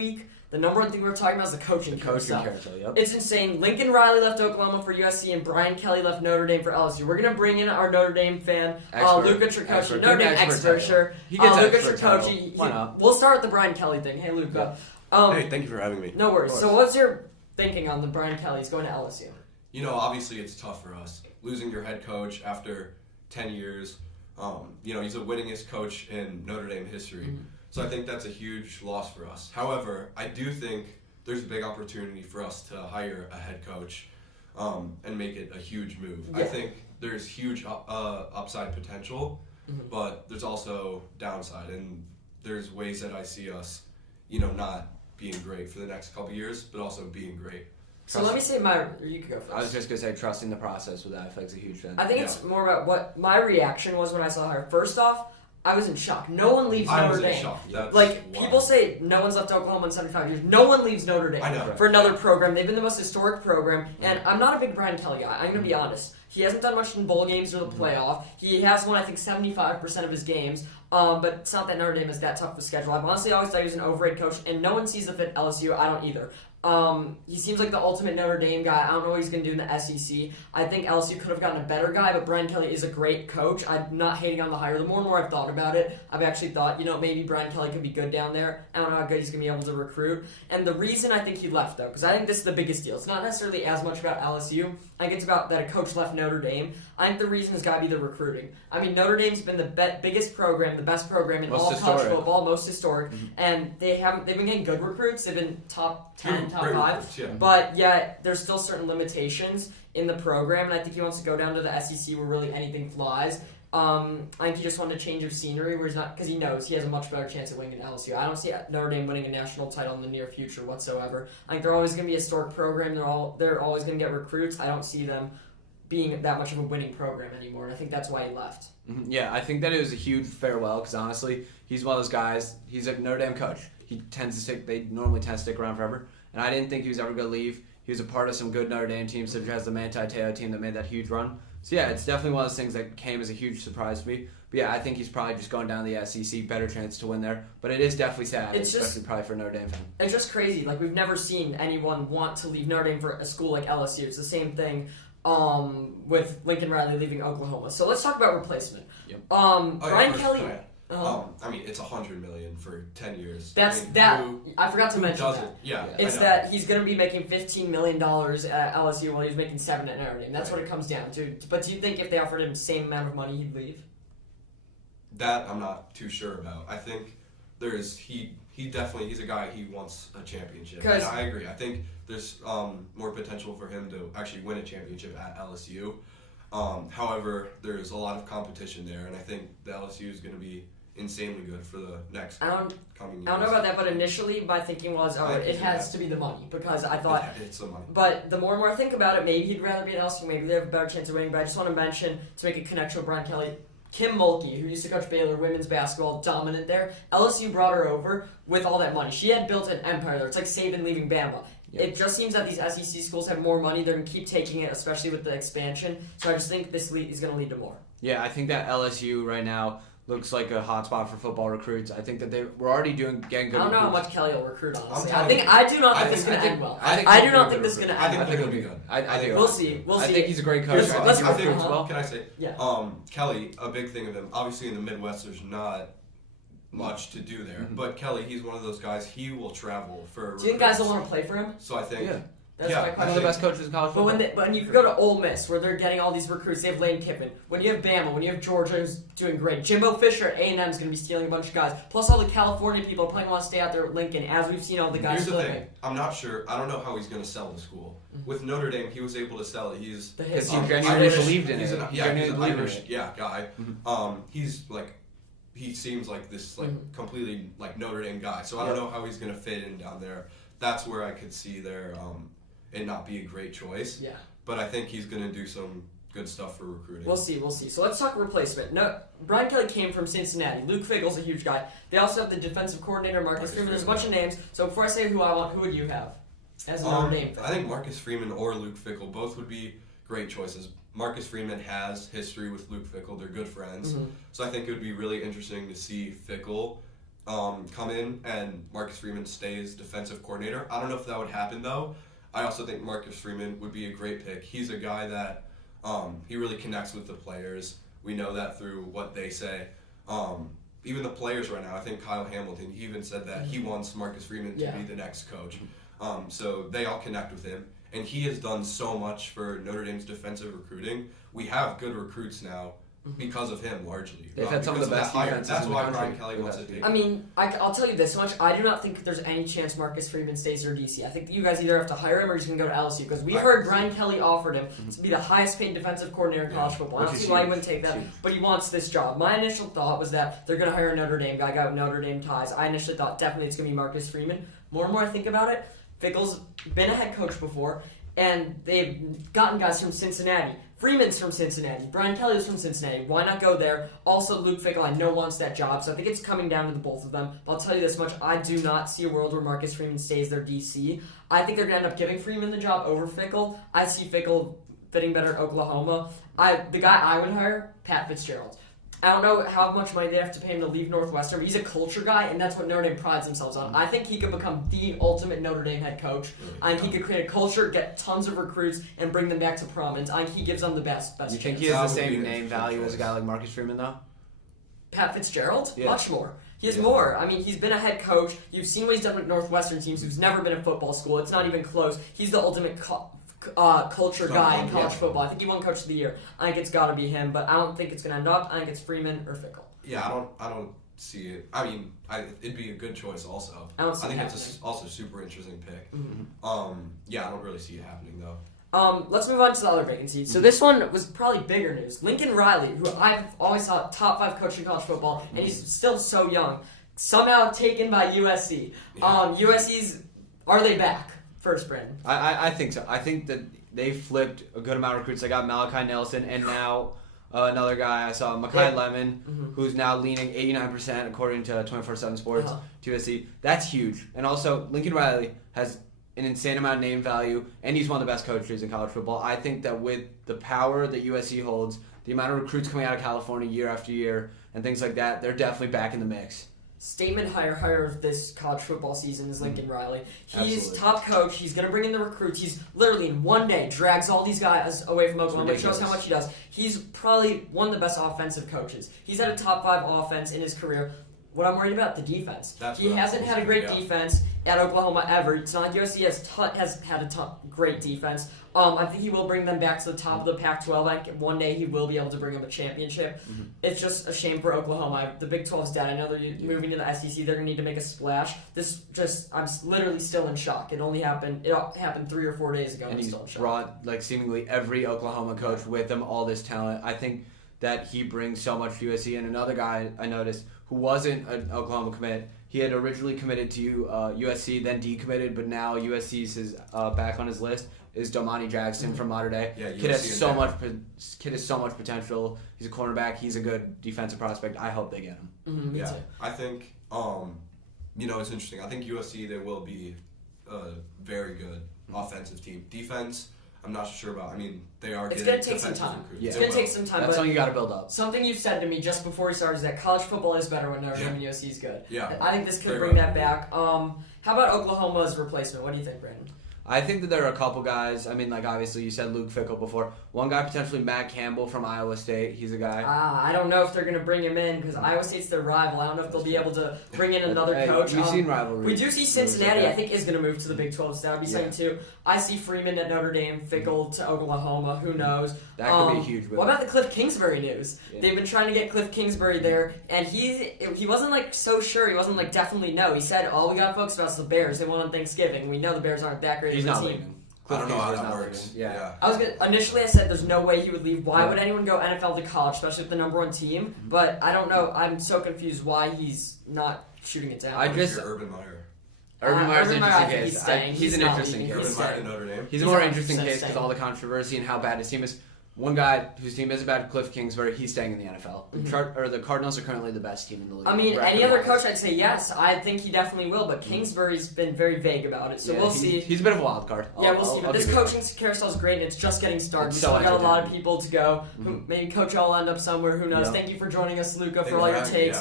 week, the number one thing we're talking about is the coaching carousel. Yep. It's insane. Lincoln Riley left Oklahoma for USC, and Brian Kelly left Notre Dame for LSU. We're going to bring in our Notre Dame fan, Luca Tricoci. Notre Dame expert, sure. He gets Luca Tricoci. Why not? We'll start with the Brian Kelly thing. Hey, Luca. Hey, thank you for having me. No worries. So what's your thinking on the Brian Kelly's going to LSU? You know, obviously it's tough for us. Losing your head coach after 10 years. He's the winningest coach in Notre Dame history. Mm-hmm. So I think that's a huge loss for us. However, I do think there's a big opportunity for us to hire a head coach and make it a huge move. Yeah. I think there's huge upside potential, but there's also downside. And there's ways that I see us, not being great for the next couple years, but also being great. So let me say you can go first. I was just going to say trusting the process with that. I feel like it's a huge thing. I think it's more about what my reaction was when I saw her. First off, I was in shock. No one leaves Notre Dame. I was in shock. That's like, wild. people say no one's left Oklahoma in 75 years. No one leaves Notre Dame I know. for another program. They've been the most historic program, and I'm not a big Brian Kelly guy. I'm going to be honest. He hasn't done much in bowl games or the playoff. He has won, I think, 75% of his games, but it's not that Notre Dame is that tough of a schedule. I've honestly always thought he was an overrated coach, and no one sees the fit LSU. I don't either. He seems like the ultimate Notre Dame guy. I don't know what he's going to do in the SEC. I think LSU could have gotten a better guy, but Brian Kelly is a great coach. I'm not hating on the hire. The more and more I've thought about it, I've actually thought, maybe Brian Kelly could be good down there. I don't know how good he's going to be able to recruit. And the reason I think he left, though, because I think this is the biggest deal. It's not necessarily as much about LSU. I think it's about that a coach left Notre Dame. I think the reason has got to be the recruiting. I mean, Notre Dame's been the biggest program, the best program in all of college football, most historic, and they've been getting good recruits. They've been top 10, top 5. Recruits, yeah. But yet, there's still certain limitations in the program, and I think he wants to go down to the SEC where really anything flies. I think he just wanted a change of scenery where he's not, because he knows he has a much better chance of winning an LSU. I don't see Notre Dame winning a national title in the near future whatsoever. I think they're always going to be a historic program. They're always going to get recruits. I don't see them being that much of a winning program anymore, and I think that's why he left. Yeah, I think that it was a huge farewell because honestly, he's one of those guys. He's a Notre Dame coach. They normally tend to stick around forever. And I didn't think he was ever going to leave. He was a part of some good Notre Dame teams, such as the Manti Te'o team that made that huge run. So yeah, it's definitely one of those things that came as a huge surprise to me. But yeah, I think he's probably just going down the SEC, better chance to win there. But it is definitely sad, especially probably for a Notre Dame fan. It's just crazy. Like, we've never seen anyone want to leave Notre Dame for a school like LSU. It's the same thing with Lincoln Riley leaving Oklahoma. So let's talk about replacement. Yep. Brian Kelly. It's $100 million for 10 years. I forgot to mention that. Yeah. It's that he's going to be making $15 million at LSU while he's making $7 at Notre Dame. That's what it comes down to. But do you think if they offered him the same amount of money, he'd leave? That I'm not too sure about. I think he's a guy, he wants a championship. And I agree. I think there's more potential for him to actually win a championship at LSU. However, there's a lot of competition there, and I think the LSU is going to be insanely good for the next coming years. I don't know about that, but initially my thinking was, it has to be the money, because I thought... It's the money. But the more and more I think about it, maybe he'd rather be at LSU, maybe they have a better chance of winning, but I just want to mention, to make a connection with Brian Kelly, Kim Mulkey, who used to coach Baylor women's basketball, dominant there. LSU brought her over with all that money. She had built an empire there. It's like Saban leaving Bama. Yep. It just seems that these SEC schools have more money. They're going to keep taking it, especially with the expansion. So I just think this is going to lead to more. Yeah, I think that LSU right now looks like a hotspot for football recruits. I think that we're already getting good recruits. I don't know how much Kelly will recruit, honestly. I do not think this is going to end well. I do not think this is going to end well. I think it'll be good. We'll see. I think he's a great coach. Can I say? Yeah. Kelly, a big thing of him, obviously in the Midwest there's not much to do there, but Kelly, he's one of those guys, he will travel for Do you think guys will want to play for him? So I think... That's my question. One of the best coaches in college football. But when you go to Ole Miss, where they're getting all these recruits, they have Lane Kiffin. When you have Bama, when you have Georgia, who's doing great. Jimbo Fisher at A&M is going to be stealing a bunch of guys. Plus all the California people are probably want to stay out there at Lincoln, as we've seen all the guys flipping. Here's the thing. I'm not sure. I don't know how he's going to sell the school. With Notre Dame, he was able to sell it. Because he genuinely believed in it. He's an Irish guy. He's like... He seems like this completely Notre Dame guy. So I don't know how he's going to fit in down there. That's where I could see there it not be a great choice. Yeah. But I think he's going to do some good stuff for recruiting. We'll see. So let's talk replacement. No, Brian Kelly came from Cincinnati. Luke Fickell's a huge guy. They also have the defensive coordinator, Marcus Freeman. There's a bunch of names. So before I say who I want, who would you have as a Notre Dame fan? I think Marcus Freeman or Luke Fickell both would be great choices. Marcus Freeman has history with Luke Fickell. They're good friends. So I think it would be really interesting to see Fickell come in and Marcus Freeman stays defensive coordinator. I don't know if that would happen though. I also think Marcus Freeman would be a great pick. He's a guy that he really connects with the players. We know that through what they say. Even the players right now, I think Kyle Hamilton, he even said that he wants Marcus Freeman to be the next coach. So they all connect with him. And he has done so much for Notre Dame's defensive recruiting. We have good recruits now because of him, largely. They've had some of the best defenses That's in the why country. Brian Kelly wants to take. I mean, I'll tell you this much. I do not think there's any chance Marcus Freeman stays their DC. I think you guys either have to hire him or he's going to go to LSU because we heard Brian Kelly offered him to be the highest paid defensive coordinator in college football. I don't see why he wouldn't take that, but he wants this job. My initial thought was that they're going to hire a Notre Dame guy with Notre Dame ties. I initially thought definitely it's going to be Marcus Freeman. More and more I think about it, Fickle's been a head coach before, and they've gotten guys from Cincinnati. Freeman's from Cincinnati. Brian Kelly's from Cincinnati. Why not go there? Also, Luke Fickell, I know, wants that job, so I think it's coming down to the both of them. But I'll tell you this much, I do not see a world where Marcus Freeman stays their DC. I think they're going to end up giving Freeman the job over Fickell. I see Fickell fitting better at Oklahoma. The guy I would hire, Pat Fitzgerald. I don't know how much money they have to pay him to leave Northwestern, but he's a culture guy, and that's what Notre Dame prides themselves on. I think he could become the ultimate Notre Dame head coach. I think he could create a culture, get tons of recruits, and bring them back to prominence. I think he gives them the best You think chance. he has the same name value as a guy like Marcus Freeman, though? Pat Fitzgerald? Yeah. Much more. He has more. I mean, he's been a head coach. You've seen what he's done with Northwestern teams who's never been a football school. It's not even close. He's the ultimate culture guy in college football. I think he won Coach of the Year. I think it's got to be him, but I don't think it's going to end up. I think it's Freeman or Fickell. Yeah, I don't see it. I mean, it'd be a good choice also. I think it's also a super interesting pick. Yeah, I don't really see it happening though. Let's move on to the other vacancy. So this one was probably bigger news. Lincoln Riley, who I've always thought top 5 coach in college football, and he's still so young, somehow taken by USC. USC's, are they back? First, Brandon. I think so. I think that they flipped a good amount of recruits. They got Malachi Nelson, and now another guy I saw, Makai Lemon, who's now leaning 89% according to 24/7 Sports to USC. That's huge. And also, Lincoln Riley has an insane amount of name value, and he's one of the best coaches in college football. I think that with the power that USC holds, the amount of recruits coming out of California year after year, and things like that, they're definitely back in the mix. Statement hire of this college football season is Lincoln Riley. He's Absolutely. top coach. He's going to bring in the recruits. He's literally in one day drags all these guys away from Oklahoma. It shows how much he does. He's probably one of the best offensive coaches. He's had a top 5 offense in his career. What I'm worried about, the defense. He hasn't had a great defense at Oklahoma ever. It's not like USC has had a great defense. I think he will bring them back to the top of the Pac-12. I think one day he will be able to bring them a championship. It's just a shame for Oklahoma. The Big 12's dead. I know they're moving to the SEC. They're going to need to make a splash. I'm literally still in shock. It happened 3 or 4 days ago. And I'm he's still in shock. brought seemingly every Oklahoma coach with him, all this talent. I think that he brings so much to USC. And another guy I noticed who wasn't an Oklahoma commit, he had originally committed to USC, then decommitted, but now USC's is back on his list, is Domani Jackson from Mater Dei. Yeah, Kid has so much potential. He's a cornerback. He's a good defensive prospect. I hope they get him. Me too. I think it's interesting. I think USC, they will be a very good offensive team. Defense, I'm not sure about. I mean, they are. It's going to take some time. It's going to take some time. That's something you got to build up. Something you said to me just before we started is that college football is better when Notre Dame and USC is good. Yeah. I think this could bring that back. How about Oklahoma's replacement? What do you think, Brandon? I think that there are a couple guys. I mean, like, obviously, you said Luke Fickell before. One guy, potentially Matt Campbell from Iowa State. He's a guy. I don't know if they're going to bring him in because Iowa State's their rival. I don't know if they'll be able to bring in another coach. We've seen rivalry. We do see Cincinnati, I think, is going to move to the Big 12. So that would be something, too. I see Freeman at Notre Dame, Fickell to Oklahoma. Who knows? That could be a huge move. What about the Cliff Kingsbury news? Yeah. They've been trying to get Cliff Kingsbury there, and he wasn't, so sure. He wasn't, definitely no. He said, all we got to focus about is the Bears. They won on Thanksgiving. We know the Bears aren't that great of a team. He's not leaving. I don't know how that works. Yeah. Initially I said there's no way he would leave. Why would anyone go NFL to college, especially with the number 1 team? But I don't know. I'm so confused why he's not shooting it down. Urban Meyer. Urban Meyer's an Meyer, interesting case. he's staying. He's an interesting case. Urban Meyer to Notre Dame. He's a more interesting case because all the controversy and how bad his team is. One guy whose team is bad, Cliff Kingsbury, he's staying in the NFL. The Cardinals are currently the best team in the league. I mean, any other coach, I'd say yes. I think he definitely will, but Kingsbury's been very vague about it, so we'll see. He's a bit of a wild card. We'll see. But this coaching carousel is great, and it's just getting started. We've got a lot of people to go. Maybe Coach will end up somewhere. Who knows? Thank you for joining us, Luca, for all your takes.